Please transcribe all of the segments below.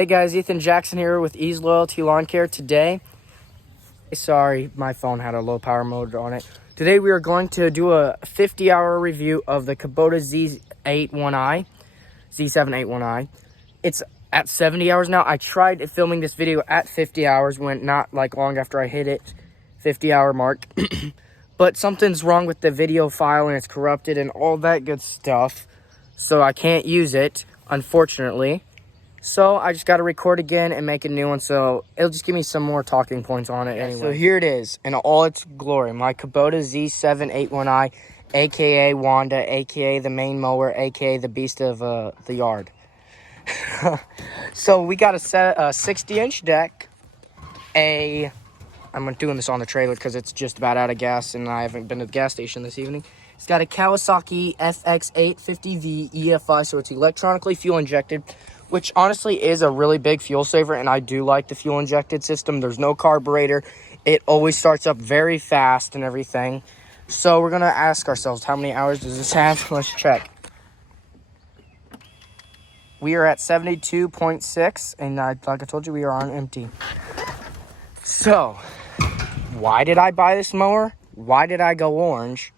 Hey guys, Ethan Jackson here with Ease Loyalty Lawn Care. Today, sorry, my phone had a low power mode on it. Today we are going to do a 50-hour review of the Kubota Z781i. It's at 70 hours now. I tried filming this video at 50 hours when not like long after I hit it 50-hour mark. But something's wrong with the video file and it's corrupted and all that good stuff. So I can't use it, unfortunately. So I just got to record again and make a new one. So it'll just give me some more talking points on it anyway. So here it is in all its glory. My Kubota Z781i, a.k.a. Wanda, a.k.a. the main mower, a.k.a. the beast of the yard. So we got a 60-inch deck. I'm doing this on the trailer because it's just about out of gas and I haven't been to the gas station this evening. It's got a Kawasaki FX850V EFI, so it's electronically fuel injected, which honestly is a really big fuel saver, and I do like the fuel injected system. There's no carburetor. It always starts up very fast and everything. So we're going to ask ourselves, how many hours does this have? Let's check. We are at 72.6, and like I told you, we are on empty. So, why did I buy this mower? Why did I go orange?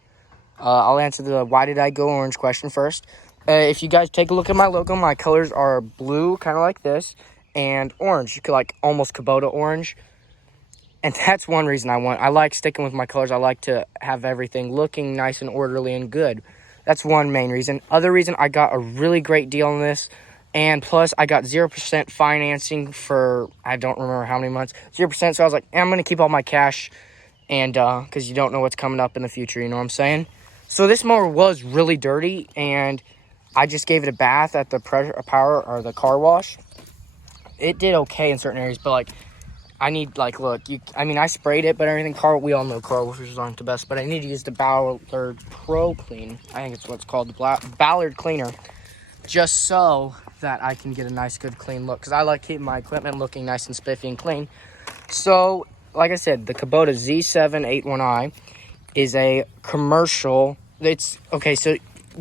I'll answer the why did I go orange question first. If you guys take a look at my logo, my colors are blue, kind of like this, and orange. You could like almost Kubota orange. And that's one reason I like sticking with my colors. I like to have everything looking nice and orderly and good. That's one main reason. Other reason, I got a really great deal on this. And plus, I got 0% financing for, I don't remember how many months. 0%, so I was like, I'm going to keep all my cash. And, because you don't know what's coming up in the future, you know what I'm saying? So this mower was really dirty, and I just gave it a bath at the the car wash. It did okay in certain areas, but like I need look, I sprayed it, but everything we all know car washers aren't the best, but I need to use the Ballard Pro Clean. I think it's what's called the Ballard cleaner, just so that I can get a nice good clean look, because I like keeping my equipment looking nice and spiffy and clean. So like I said, the Kubota Z781i is a commercial. It's okay, so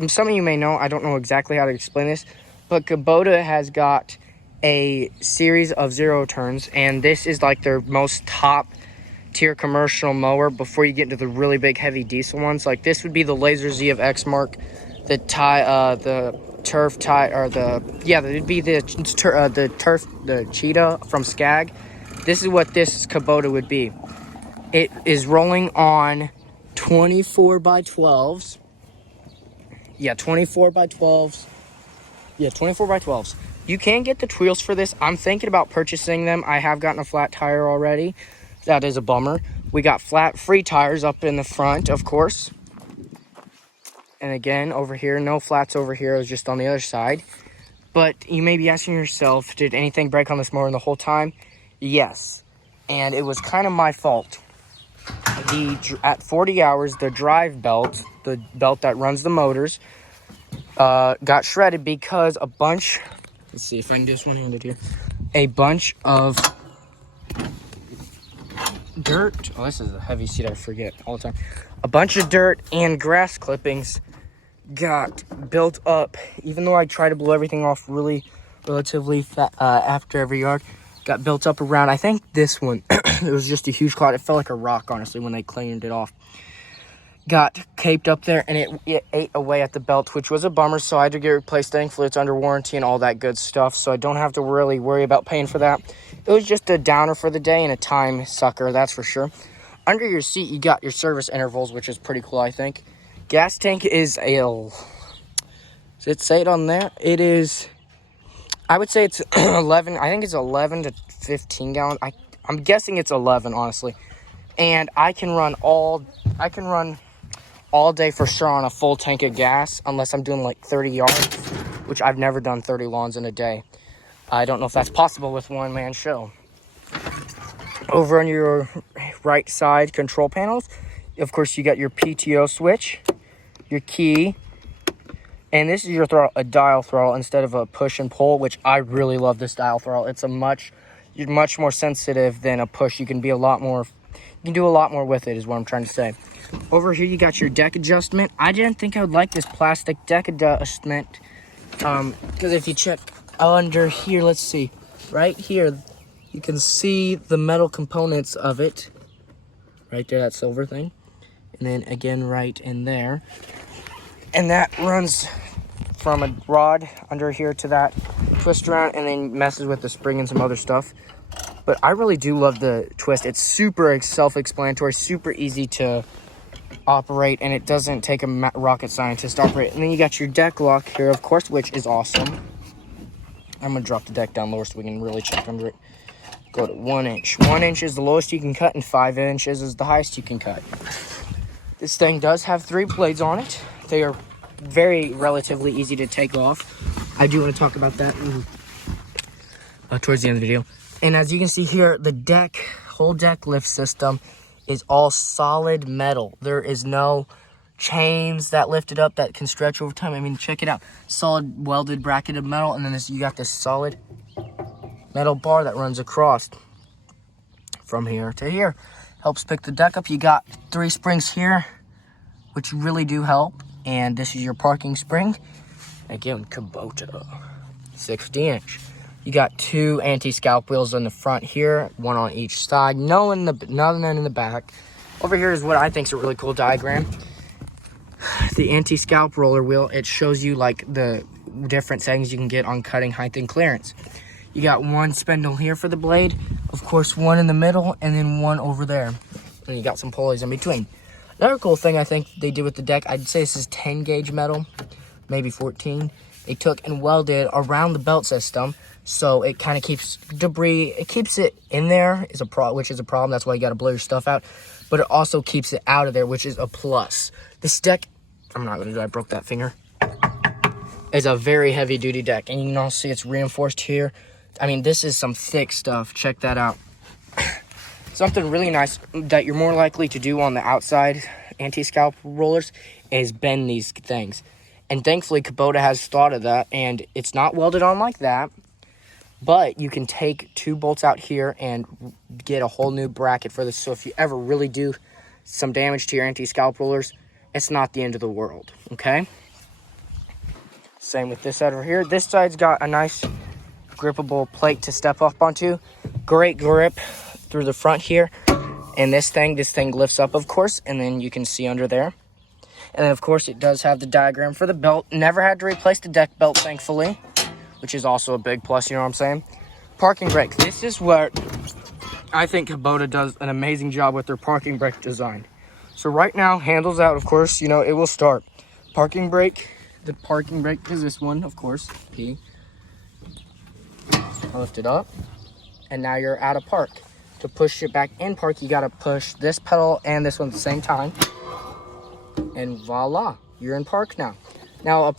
some of you may know, I don't know exactly how to explain this, but Kubota has got a series of zero turns, and this is like their most top tier commercial mower before you get into the really big heavy diesel ones. Like this would be the Laser Z of Exmark, the Turf Tie, or it'd be the Turf, the Cheetah from Skag. This is what this Kubota would be. It is rolling on 24x12s. Yeah, 24x12s. Yeah, 24x12s. You can get the wheels for this. I'm thinking about purchasing them. I have gotten a flat tire already. That is a bummer. We got flat free tires up in the front, of course. And again, over here, no flats over here. It was just on the other side. But you may be asking yourself, did anything break on this mower the whole time? Yes. And it was kind of my fault. At 40 hours, the drive belt, the belt that runs the motors, got shredded because a bunch, let's see if I can do this one-handed here, a bunch of dirt, oh, this is a heavy seat, I forget all the time, a bunch of dirt and grass clippings got built up. Even though I try to blow everything off relatively after every yard, got built up around, I think this one, it was just a huge clod. It felt like a rock, honestly, when they cleaned it off. Got caped up there, and it ate away at the belt, which was a bummer, so I had to get replaced. Thankfully, it's under warranty and all that good stuff, so I don't have to really worry about paying for that. It was just a downer for the day and a time sucker, that's for sure. Under your seat, you got your service intervals, which is pretty cool, I think. Gas tank is does it say it on there? It is, I would say it's 11, I think it's 11 to 15 gallons. I'm guessing it's 11, honestly. And I can run all day for sure on a full tank of gas, unless I'm doing like 30 yards, which I've never done 30 lawns in a day. I don't know if that's possible with one-man show. Over on your right side control panels, of course, you got your PTO switch, your key, and this is your throttle, a dial throttle instead of a push and pull, which I really love this dial throttle. It's you're much more sensitive than a push. You can do a lot more with it, is what I'm trying to say. Over here, you got your deck adjustment. I didn't think I would like this plastic deck adjustment, because if you check under here, let's see. right here, you can see the metal components of it. Right there, that silver thing. And then again right in there. And that runs from a rod under here to that twist around, and then messes with the spring and some other stuff. But I really do love the twist. It's super self-explanatory, super easy to operate, and it doesn't take a rocket scientist to operate. And then you got your deck lock here, of course, which is awesome. I'm gonna drop the deck down lower so we can really check under it. Go to 1 inch. 1 inch is the lowest you can cut, and 5 inches is the highest you can cut. This thing does have 3 blades on it. They are very relatively easy to take off. I do want to talk about that towards the end of the video. And as you can see here, the whole deck lift system is all solid metal. There is no chains that lift it up that can stretch over time. I mean, check it out. Solid welded bracketed metal, and then you got this solid metal bar that runs across from here to here. Helps pick the deck up. You got 3 springs here, which really do help. And this is your parking spring. Again, Kubota, 60 inch. You got 2 anti-scalp wheels on the front here, 1 on each side, none in the back. Over here is what I think is a really cool diagram. The anti-scalp roller wheel, it shows you like the different settings you can get on cutting height and clearance. You got 1 spindle here for the blade, of course 1 in the middle, and then 1 over there. And you got some pulleys in between. Another cool thing I think they did with the deck, I'd say this is 10 gauge metal, maybe 14. They took and welded around the belt system, so it kind of keeps debris, it keeps it in there, which is a problem. That's why you got to blow your stuff out. But it also keeps it out of there, which is a plus. This deck, I'm not going to do it, I broke that finger, is a very heavy duty deck. And you can also see it's reinforced here. I mean, this is some thick stuff. Check that out. Something really nice that you're more likely to do on the outside anti-scalp rollers is bend these things. And thankfully, Kubota has thought of that, and it's not welded on like that. But you can take 2 bolts out here and get a whole new bracket for this. So if you ever really do some damage to your anti-scalp rollers, it's not the end of the world, okay? Same with this side over here. This side's got a nice grippable plate to step up onto. Great grip through the front here. And this thing lifts up, of course, and then you can see under there. And then, of course, it does have the diagram for the belt. Never had to replace the deck belt, thankfully, which is also a big plus, you know what I'm saying? Parking brake. This is what I think Kubota does an amazing job with their parking brake design. So right now, handles out, of course, you know, it will start. Parking brake. The parking brake is this one, of course, P. I lift it up, and now you're out of park. To push it back in park, you gotta push this pedal and this one at the same time. And voila, you're in park now. Now,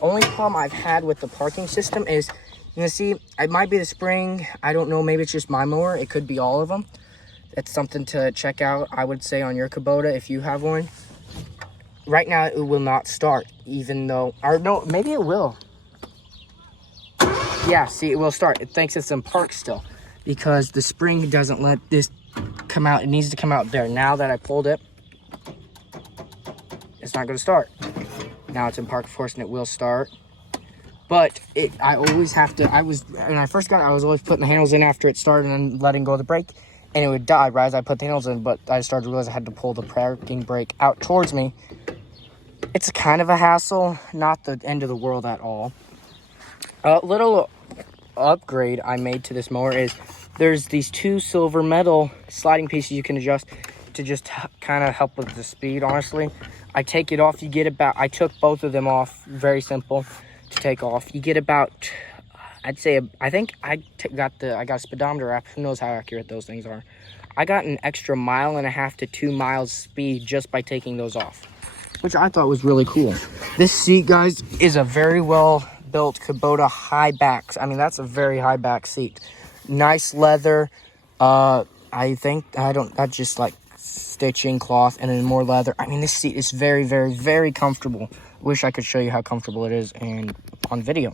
only problem I've had with the parking system is, you can see, it might be the spring. I don't know, maybe it's just my mower. It could be all of them. It's something to check out, I would say, on your Kubota if you have one. Right now, it will not start, even though, or no, maybe it will. Yeah, see, it will start. It thinks it's in park still, because the spring doesn't let this come out. It needs to come out there. Now that I pulled it, it's not going to start. Now it's in park, of course, and it will start. But I always have to, when I first got it, I was always putting the handles in after it started and letting go of the brake, and it would die right as I put the handles in. But I started to realize I had to pull the parking brake out towards me. It's kind of a hassle, not the end of the world at all. A little upgrade I made to this mower is there's these 2 silver metal sliding pieces you can adjust to just kind of help with the speed. Honestly, I take it off, you get about, I took both of them off, very simple to take off. You get about, I'd say, I think I got a speedometer app. Who knows how accurate those things are. I got an extra 1.5 miles to 2 miles speed just by taking those off, which I thought was really cool. This seat, guys, is a very well built Kubota high back. I mean, that's a very high back seat. Nice leather. I think, that's just like stitching cloth and then more leather. I mean, this seat is very, very, very comfortable. Wish I could show you how comfortable it is on video.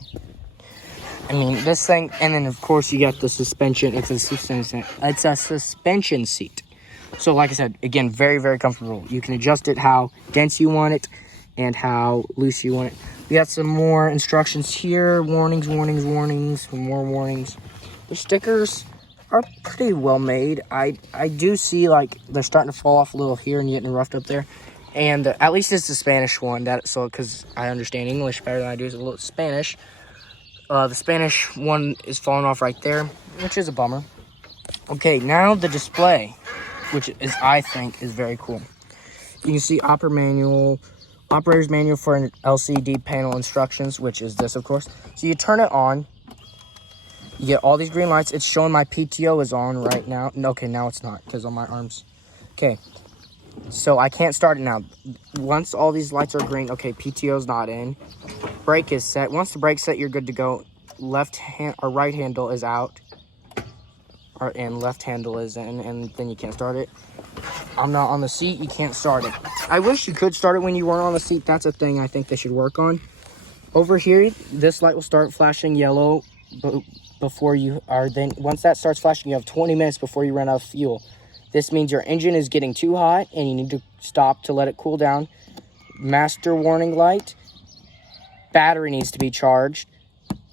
I mean, this thing, and then of course you got the suspension. It's a suspension seat. So like I said, again, very, very comfortable. You can adjust it how dense you want it and how loose you want it. We got some more instructions here. Warnings, warnings, warnings, more warnings. The stickers are pretty well made. I do see like they're starting to fall off a little here and getting roughed up there. And at least it's the Spanish one. Because I understand English better than I do a little Spanish. The Spanish one is falling off right there, which is a bummer. Okay, now the display, which is, I think, is very cool. You can see operator's manual for an LCD panel instructions, which is this, of course. So you turn it on. You get all these green lights. It's showing my PTO is on right now. Okay, now it's not because on my arms. Okay, so I can't start it now. Once all these lights are green, okay, PTO's not in. Brake is set. Once the brake's set, you're good to go. Left hand or right handle is out. And left handle is in, and then you can't start it. I'm not on the seat, you can't start it. I wish you could start it when you weren't on the seat. That's a thing I think they should work on. Over here, this light will start flashing yellow before you are then. Once that starts flashing, you have 20 minutes before you run out of fuel. This means your engine is getting too hot and you need to stop to let it cool down. Master warning light. Battery needs to be charged.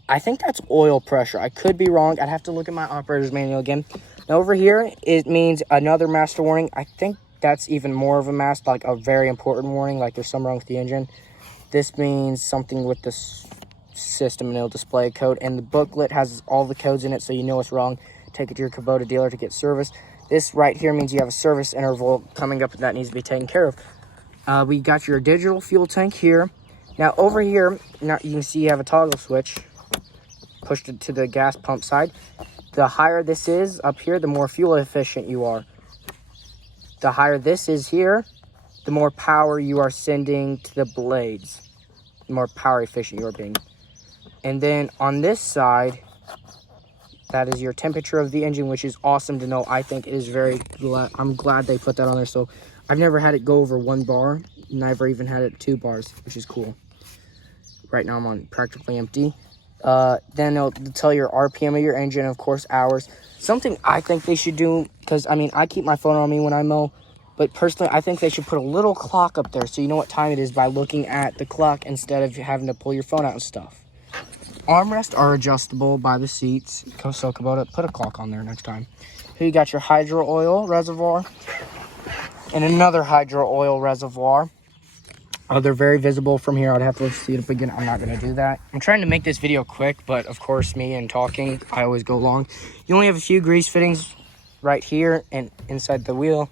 I think that's oil pressure. I could be wrong. I'd have to look at my operator's manual again. Now over here, it means another master warning. I think that's even more of a like a very important warning, like there's something wrong with the engine. This means something with the system, and it'll display a code. And the booklet has all the codes in it, so you know what's wrong. Take it to your Kubota dealer to get service. This right here means you have a service interval coming up that needs to be taken care of. We got your digital fuel tank here. Now over here, now you can see you have a toggle switch. Pushed it to the gas pump side. The higher this is up here, the more fuel efficient you are. The higher this is here, the more power you are sending to the blades. The more power efficient you are being. And then on this side, that is your temperature of the engine, which is awesome to know. I think it is I'm glad they put that on there. So I've never had it go over 1 bar. Never even had it 2 bars, which is cool. Right now I'm on practically empty. Then it'll tell your RPM of your engine, of course, hours. Something I think they should do, because, I mean, I keep my phone on me when I mow, but personally, I think they should put a little clock up there so you know what time it is by looking at the clock instead of having to pull your phone out and stuff. Armrests are adjustable by the seats. So Kubota, put a clock on there next time. Here you got your hydro oil reservoir and another hydro oil reservoir. They're very visible from here. I'd have to see it up again. I'm not going to do that. I'm trying to make this video quick, but of course, me and talking, I always go long. You only have a few grease fittings right here and inside the wheel.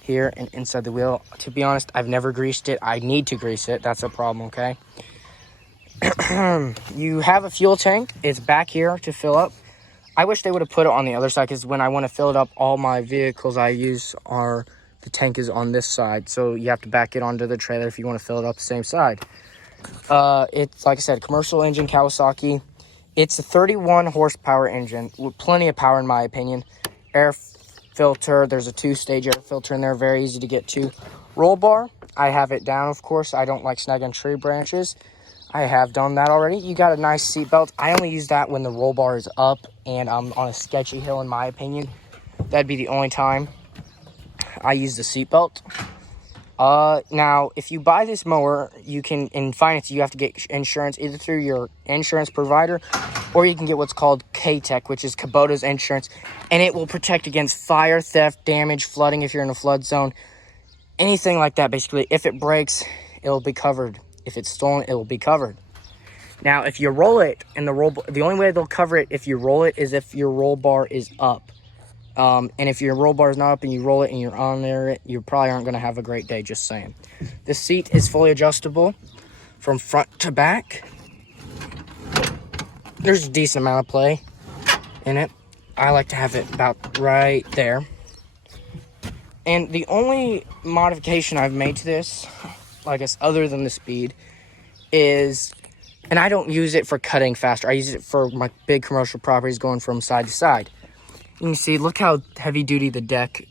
Here and inside the wheel. To be honest, I've never greased it. I need to grease it. That's a problem, okay? You have a fuel tank. It's back here to fill up. I wish they would have put it on the other side, because when I want to fill it up, all my vehicles I use are... The tank is on this side, so you have to back it onto the trailer if you want to fill it up the same side. It's, like I said, commercial engine, Kawasaki. It's a 31 horsepower engine with plenty of power in my opinion. Air filter, there's a 2-stage air filter in there, very easy to get to. Roll bar, I have it down, of course. I don't like snagging tree branches. I have done that already. You got a nice seat belt. I only use that when the roll bar is up and I'm on a sketchy hill in my opinion. That'd be the only time I use the seatbelt. Now, if you buy this mower, you can, in finance, you have to get insurance either through your insurance provider, or you can get what's called K-Tech, which is Kubota's insurance, and it will protect against fire, theft, damage, flooding if you're in a flood zone, anything like that, basically. If it breaks, it'll be covered. If it's stolen, it will be covered. Now, if you roll it, and the only way they'll cover it if you roll it is if your roll bar is up. And if your roll bar is not up and you roll it and you're on there, you probably aren't going to have a great day, just saying. The seat is fully adjustable from front to back. There's a decent amount of play in it. I like to have it about right there. And the only modification I've made to this, I guess, other than the speed, is, and I don't use it for cutting faster. I use it for my big commercial properties going from side to side. You can see, look how heavy duty the deck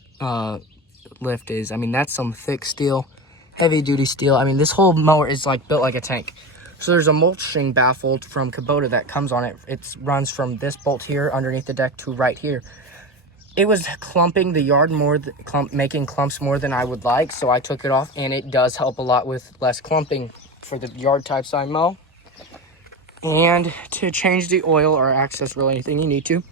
lift is. I mean, that's some thick steel, heavy duty steel. I mean, this whole mower is like built like a tank. So there's a mulching baffle from Kubota that comes on it. It runs from this bolt here underneath the deck to right here. It was clumping the yard more, making clumps more than I would like. So I took it off, and it does help a lot with less clumping for the yard type side mow. And to change the oil or access really anything you need to,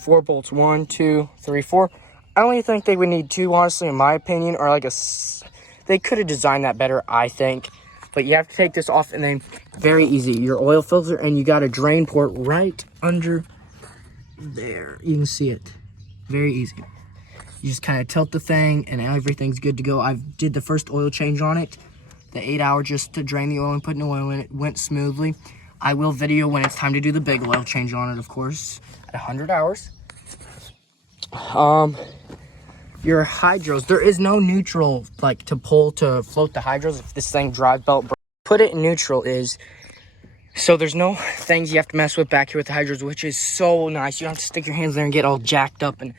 4 bolts, 1, 2, 3, 4. I only think they would need 2, honestly, in my opinion, or like they could have designed that better, I think. But you have to take this off, and then very easy, your oil filter, and you got a drain port right under there. You can see it. Very easy. You just kind of tilt the thing, and everything's good to go. I did the first oil change on it, the 8 hour, just to drain the oil and put new oil in. It went smoothly. I will video when it's time to do the big oil change on it, of course, at 100 hours. Your hydros, there is no neutral like to pull to float the hydros if this thing drive belt breaks. Put it in neutral is so there's no things you have to mess with back here with the hydros, which is so nice. You don't have to stick your hands there and get all jacked up and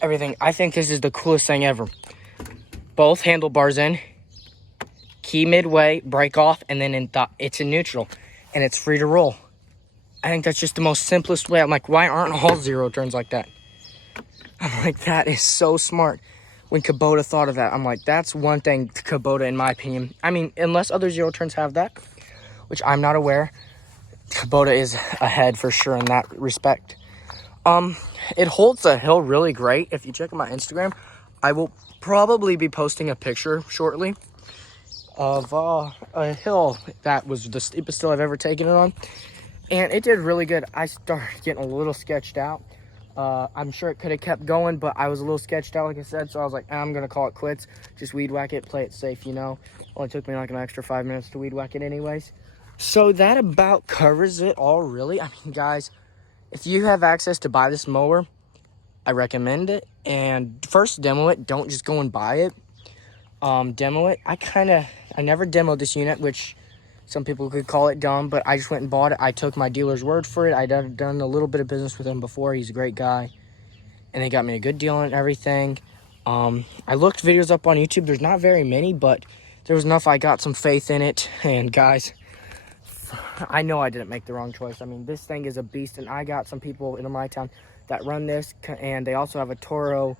everything. I think this is the coolest thing ever. Both handlebars in, key midway, brake off, and then it's in neutral, and it's free to roll. I think that's just the most simplest way. I'm like, why aren't all 0 turns like that? I'm like, that is so smart. When Kubota thought of that, I'm like, that's one thing Kubota, in my opinion. I mean, unless other 0 turns have that, which I'm not aware, Kubota is ahead for sure in that respect. It holds the hill really great. If you check out my Instagram, I will probably be posting a picture shortly of a hill that was the steepest hill I've ever taken it on. And it did really good. I started getting a little sketched out. I'm sure it could have kept going, but I was a little sketched out, like I said, so I was like, I'm going to call it quits. Just weed whack it, play it safe, you know. Only took me like an extra 5 minutes to weed whack it anyways. So that about covers it all, really. I mean, guys, if you have access to buy this mower, I recommend it. And first, demo it. Don't just go and buy it. Demo it. I never demoed this unit, which some people could call it dumb, but I just went and bought it. I took my dealer's word for it. I'd done a little bit of business with him before. He's a great guy. And they got me a good deal on everything. I looked videos up on YouTube. There's not very many, but there was enough I got some faith in it. And guys, I know I didn't make the wrong choice. I mean, this thing is a beast, and I got some people in my town that run this, and they also have a Toro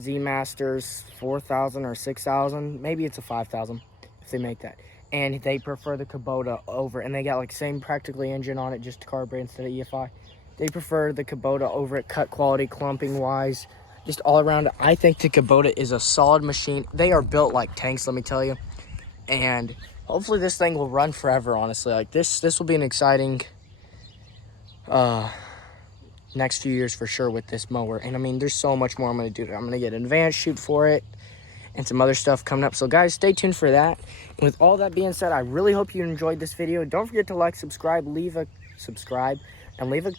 Z Masters 4000 or 6000. Maybe it's a 5000 if they make that. And they prefer the Kubota over, and they got like same practically engine on it, just carburetor instead of EFI. They prefer the Kubota over it, cut quality, clumping wise, just all around. I think the Kubota is a solid machine. They are built like tanks, let me tell you. And hopefully this thing will run forever, honestly. Like this will be an exciting next few years for sure with this mower. And I mean, there's so much more I'm going to do. I'm going to get an advanced shoot for it and some other stuff coming up. So guys, stay tuned for that. And with all that being said, I really hope you enjoyed this video. Don't forget to like, subscribe, leave a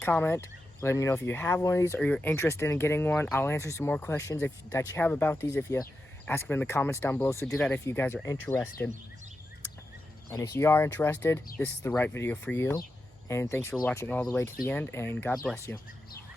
comment. Let me know if you have one of these or you're interested in getting one. I'll answer some more questions that you have about these if you ask them in the comments down below. So do that if you guys are interested. And if you are interested, this is the right video for you. And thanks for watching all the way to the end, and God bless you.